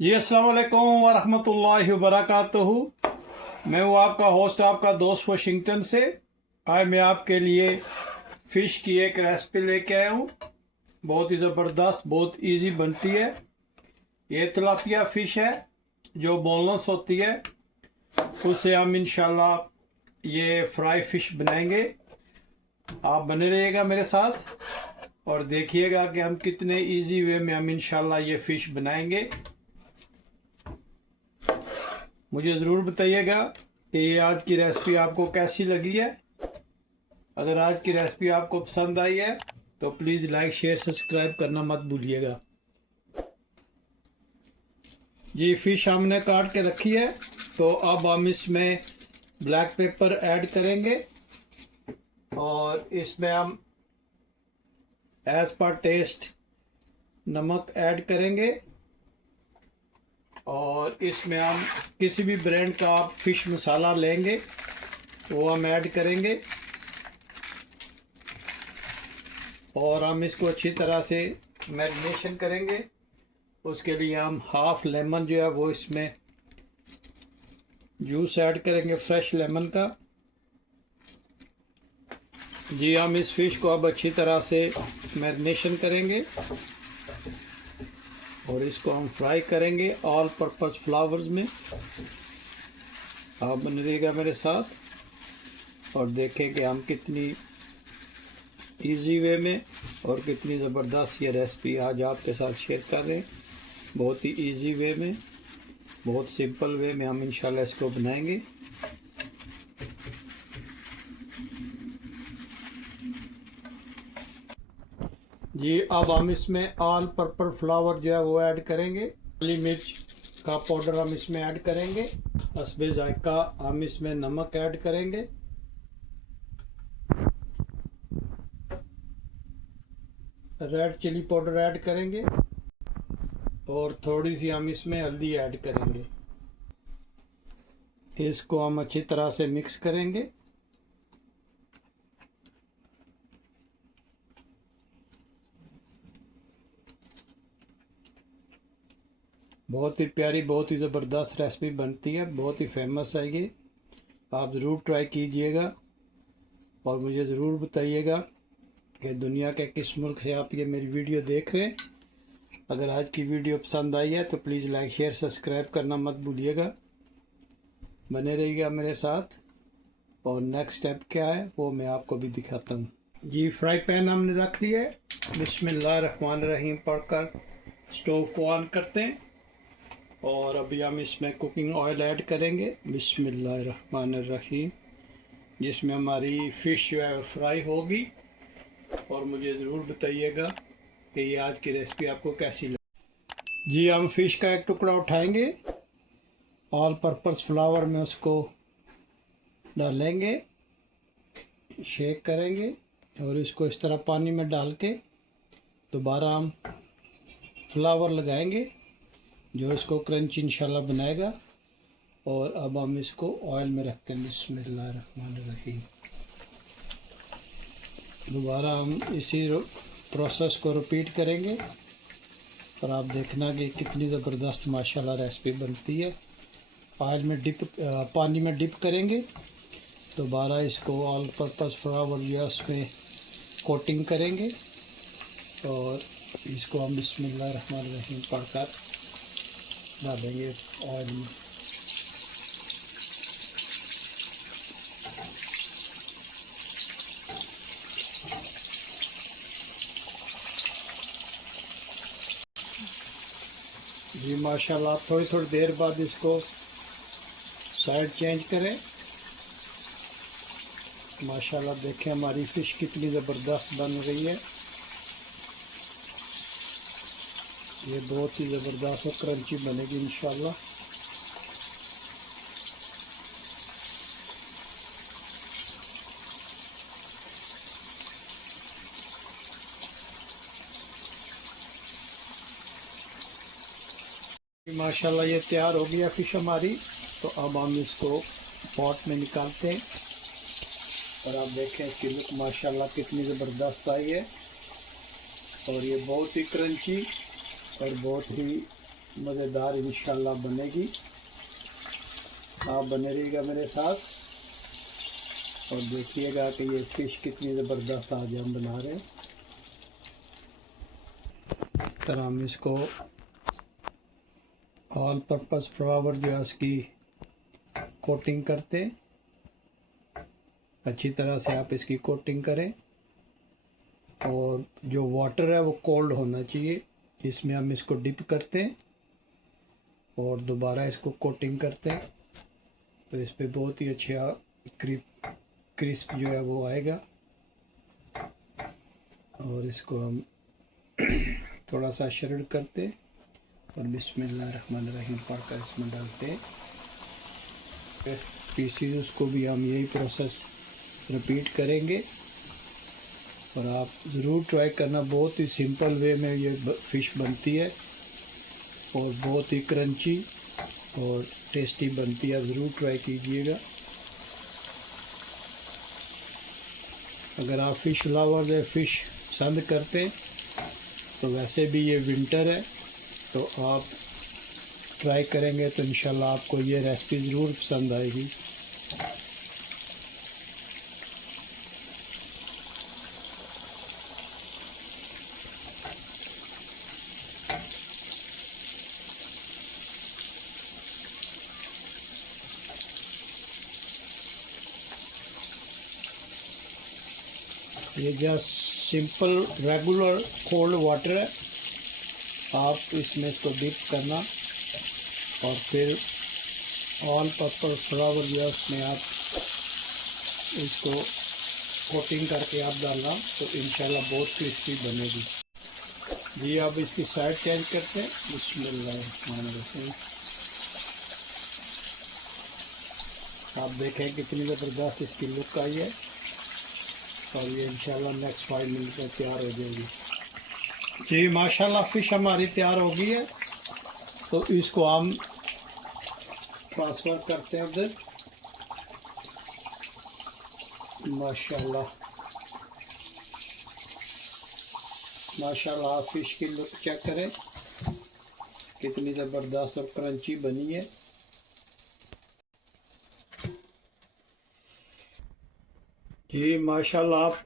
जी अस्सलाम वालेकुम वरहमतुल्लाहि वबरकातुहू। मैं हूँ आपका होस्ट, आपका दोस्त वाशिंगटन से। आज मैं आपके लिए फ़िश की एक रेसिपी लेके आया हूँ। बहुत ही ज़बरदस्त, बहुत इजी बनती है। ये तिलापिया फ़िश है जो बोनलेस होती है, उससे हम इंशाल्लाह ये फ्राई फ़िश बनाएंगे। आप बने रहिएगा मेरे साथ और देखिएगा कि हम कितने इजी वे में हम इंशाल्लाह ये फ़िश बनाएंगे। मुझे ज़रूर बताइएगा कि ये आज की रेसिपी आपको कैसी लगी है। अगर आज की रेसिपी आपको पसंद आई है तो प्लीज़ लाइक शेयर सब्सक्राइब करना मत भूलिएगा। जी फ़िश हमने काट के रखी है, तो अब हम इसमें ब्लैक पेपर ऐड करेंगे और इसमें हम एज़ पर टेस्ट नमक ऐड करेंगे और इसमें हम किसी भी ब्रांड का आप फ़िश मसाला लेंगे वो हम ऐड करेंगे और हम इसको अच्छी तरह से मैरिनेशन करेंगे। उसके लिए हम हाफ लेमन जो है वो इसमें जूस ऐड करेंगे, फ्रेश लेमन का। जी हम इस फ़िश को अब अच्छी तरह से मैरिनेशन करेंगे और इसको हम फ्राई करेंगे ऑल पर्पस फ्लावर्स में। आप बने रहिएगा मेरे साथ और देखें कि हम कितनी इजी वे में और कितनी ज़बरदस्त ये रेसिपी आज आपके साथ शेयर कर रहे हैं। बहुत ही इजी वे में, बहुत सिंपल वे में हम इंशाल्लाह इसको बनाएंगे। जी अब हम इसमें ऑल पर्पल फ्लावर जो है वो ऐड करेंगे। काली मिर्च का पाउडर हम इसमें ऐड करेंगे। हस्बे जायका हम इसमें नमक ऐड करेंगे। रेड चिली पाउडर ऐड करेंगे और थोड़ी सी हम इसमें हल्दी ऐड करेंगे। इसको हम अच्छी तरह से मिक्स करेंगे। बहुत ही प्यारी, बहुत ही ज़बरदस्त रेसिपी बनती है, बहुत ही फेमस है ये। आप ज़रूर ट्राई कीजिएगा और मुझे ज़रूर बताइएगा कि दुनिया के किस मुल्क से आप ये मेरी वीडियो देख रहे हैं। अगर आज की वीडियो पसंद आई है तो प्लीज़ लाइक शेयर सब्सक्राइब करना मत भूलिएगा। बने रहिएगा मेरे साथ और नेक्स्ट स्टेप क्या है वो मैं आपको भी दिखाता हूँ। जी फ्राई पैन हमने रख लिया है। बिस्मिल्लाहिर्रहमानिर्रहीम पढ़कर स्टोव को ऑन करते हैं और अभी हम इसमें कुकिंग ऑयल ऐड करेंगे। बिस्मिल्लाहिर्रहमानिर्रहीम, जिसमें हमारी फ़िश जो है फ्राई होगी। और मुझे ज़रूर बताइएगा कि ये आज की रेसिपी आपको कैसी लगी। जी हम फ़िश का एक टुकड़ा उठाएंगे, ऑल पर्पस फ्लावर में उसको डालेंगे, शेक करेंगे और इसको इस तरह पानी में डाल के दोबारा हम फ्लावर लगाएंगे जो इसको क्रंच इंशाल्लाह बनाएगा। और अब हम इसको ऑयल में रखते हैं। बिस्मिल्लाहिर्रहमानिर्रहीम। दोबारा हम इसी प्रोसेस को रिपीट करेंगे और आप देखना कि कितनी ज़बरदस्त माशाल्लाह रेसिपी बनती है। ऑयल में पानी में डिप करेंगे, दोबारा इसको ऑल पर्पस फ्लावर जो है उसमें कोटिंग करेंगे और इसको हम बिस्मिल्लाहिर्रहमानिर्रहीम पढ़कर डालेंगे ऑयल में। जी माशाल्लाह थोड़ी थोड़ी देर बाद इसको साइड चेंज करें। माशाल्लाह देखें हमारी फ़िश कितनी ज़बरदस्त बन रही है। ये बहुत ही ज़बरदस्त और क्रंची बनेगी इंशाल्लाह। माशाल्लाह ये तैयार हो गया फ़िश हमारी। तो अब हम इसको पॉट में निकालते हैं और आप देखें इसकी लुक माशाल्लाह कितनी ज़बरदस्त आई है और ये बहुत ही क्रंची और बहुत ही मज़ेदार इंशाल्लाह बनेगी। आप बने रहिएगा मेरे साथ और देखिएगा कि ये फ़िश कितनी ज़बरदस्त आज हम बना रहे हैं। इस तरह हम इसको ऑल पर्पस फ्लावर जो है उसकी कोटिंग करते, अच्छी तरह से आप इसकी कोटिंग करें और जो वाटर है वो कोल्ड होना चाहिए। इसमें हम इसको डिप करते हैं और दोबारा इसको कोटिंग करते हैं, तो इस पर बहुत ही अच्छा क्रिस्प जो है वो आएगा। और इसको हम थोड़ा सा शरड़ करते और बिस्मिल्लाहिर्रहमानिर्रहीम पढ़कर इसमें डालते पीसीज। उसको भी हम यही प्रोसेस रिपीट करेंगे और आप ज़रूर ट्राई करना। बहुत ही सिंपल वे में ये फ़िश बनती है और बहुत ही क्रंची और टेस्टी बनती है। आप ज़रूर ट्राई कीजिएगा। अगर आप फ़िश लवर या फ़िश पसंद करते तो वैसे भी ये विंटर है तो आप ट्राई करेंगे तो इंशाल्लाह आपको ये रेसिपी ज़रूर पसंद आएगी। ये just simple regular cold water है। आप इसमें इसको डिप करना और फिर ऑल पर्पस फ्लावर जो है उसमें आप इसको कोटिंग करके आप डालना तो इंशाल्लाह बहुत क्रिस्पी बनेगी। जी आप इसकी साइड चेंज करते हैं। बिस्मिल्लाहिर्रहमानिर्रहीम। आप देखें कितनी ज़बरदस्त इसकी लुक आई है और ये इंशाल्लाह नेक्स्ट 5 मिनट में तैयार हो जाएगी। जी माशाल्लाह फ़िश हमारी तैयार हो गई है, तो इसको हम ट्रांसफ़र करते हैं उधर। माशाल्लाह माशाल्लाह, फ़िश की लुक चेक करें कितनी ज़बरदस्त और क्रंची बनी है। जी माशाल्लाह, आप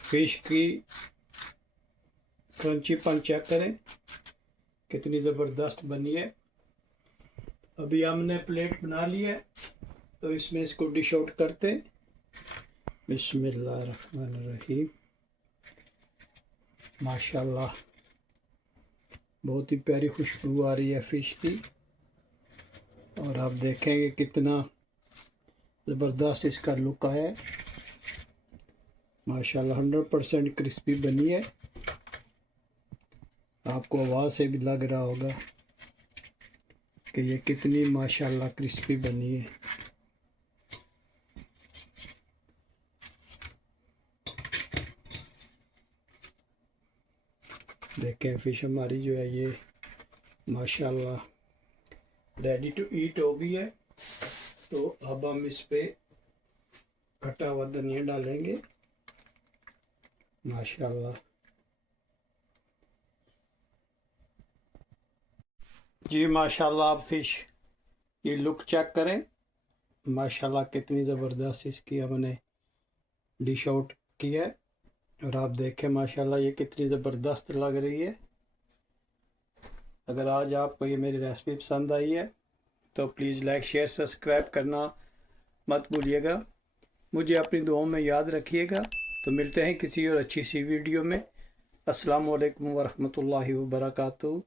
फ़िश की क्रंचीपन चेक करें कितनी ज़बरदस्त बनी है। अभी हमने प्लेट बना ली है तो इसमें इसको डिश आउट करते। बिस्मिल्लाहिर्रहमानिर्रहीम। माशाल्लाह बहुत ही प्यारी खुशबू आ रही है फ़िश की और आप देखेंगे कितना ज़बरदस्त इसका लुक आया है। माशाल्लाह 100% क्रिस्पी बनी है। आपको आवाज़ से भी लग रहा होगा कि ये कितनी माशाल्लाह क्रिस्पी बनी है। देखें फ़िश हमारी जो है ये माशाल्लाह रेडी टू ईट हो गई है। तो अब हम इस पे कटा हुआ धनिया डालेंगे। माशाल्लाह जी माशाल्लाह, आप फ़िश की लुक चेक करें। माशाल्लाह कितनी ज़बरदस्त इसकी हमने डिश आउट की है और आप देखें माशाल्लाह ये कितनी ज़बरदस्त लग रही है। अगर आज आपको ये मेरी रेसिपी पसंद आई है तो प्लीज़ लाइक शेयर सब्सक्राइब करना मत भूलिएगा। मुझे अपनी दुआओं में याद रखिएगा। तो मिलते हैं किसी और अच्छी सी वीडियो में। अस्सलामु अलैकुम वरहमतुल्लाहि वबरकातुहू।